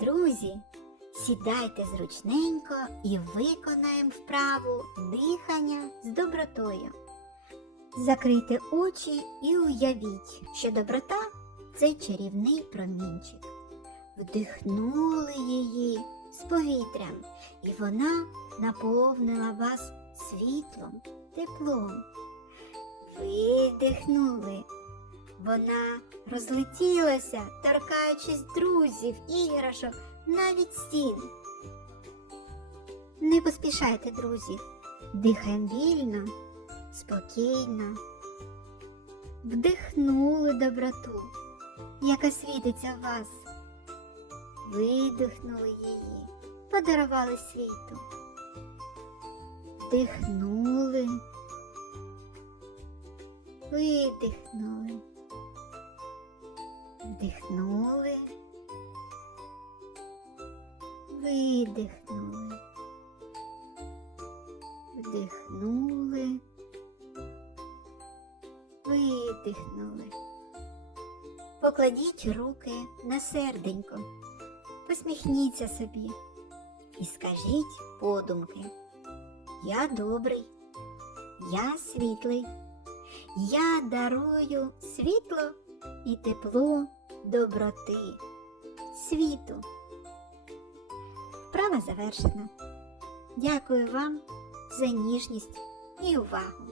друзі, сідайте зручненько і виконаємо вправу дихання з добротою. Закрийте очі і уявіть, що доброта це чарівний промінчик. Вдихнули її з повітрям, і вона наповнила вас світлом, теплом. Видихнули. Вона розлетілася, торкаючись друзів, іграшок, навіть стін. Не поспішайте, друзі, дихаємо вільно, спокійно. Вдихнули доброту, яка світиться в вас. Видихнули її, подарували світу. Вдихнули, видихнули. Вдихнули, видихнули, вдихнули, видихнули. Покладіть руки на серденько, посміхніться собі. І скажіть подумки. Я добрий, я світлий, я дарую світло і тепло доброти, світу. Вправа завершена. Дякую вам за ніжність і увагу.